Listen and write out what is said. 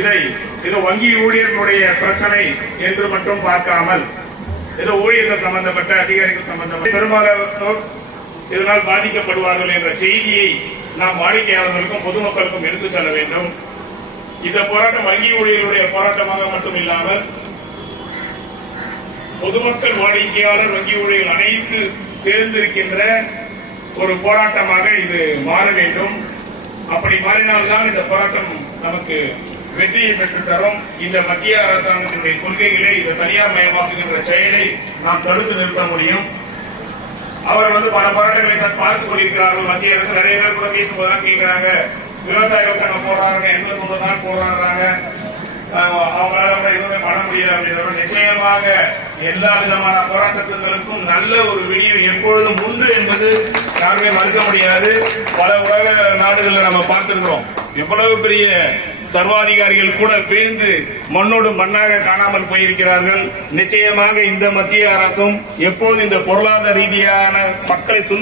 இதை இது வங்கி ஊழியர்களுடைய பிரச்சனை என்று மட்டும் பார்க்காமல் ஏதோ ஊழியர்கள் சம்பந்தப்பட்ட அதிகாரிகள் சம்பந்தப்பட்ட பெரும்பாலானோர் இதனால் பாதிக்கப்படுவார்கள் என்ற செய்தியை நாம் வாடிக்கையாளர்களுக்கும் பொதுமக்களுக்கும் எடுத்துச் செல்ல வேண்டும். இந்த போராட்டம் வங்கி ஊழியர்களுடைய போராட்டமாக மட்டும் இல்லாமல் பொதுமக்கள் வாடிக்கையாளர் வங்கி ஊழியர்கள் அனைத்து சேர்ந்திருக்கின்ற ஒரு போராட்டமாக இது மாற வேண்டும். அப்படி மாறினால்தான் இந்த போராட்டம் நமக்கு வெற்றியை பெற்று தரும் இந்த மத்திய அரசாங்கத்தினுடைய கொள்கைகளை இந்த தனியார் மயமாக்குகின்ற செயலை நாம் தடுத்து நிறுத்த முடியும். அவர் வந்து பல போராட்டங்களை தான் பார்த்துக் கொண்டிருக்கிறார்கள். மத்திய அரசு நிறைய பேர் கூட பேசும்போதுதான் கேட்கிறாங்க. விவசாயிகள் சங்கம் போடுறாங்க எண்பது ஒன்பது தான் போடுறாங்க அவங்களால கூட எதுவுமே பண்ண முடியல அப்படின்ற நிச்சயமாக எல்லா விதமான போராட்டத்துகளுக்கும் நல்ல ஒரு விடிவு எப்பொழுதும் உண்டு என்பது யாருமே மறுக்க முடியாது. பல உலக நாடுகளில் நம்ம பார்த்திருக்கிறோம். எவ்வளவு பெரிய சர்வாதிகாரிகள் கூட வீழ்ந்து மண்ணோடு மண்ணாக காணாமல் போயிருக்கிறார்கள். நிச்சயமாக இந்த மத்திய அரசும் எப்போது இந்த பொருளாதார ரீதியான மக்களை துன்ப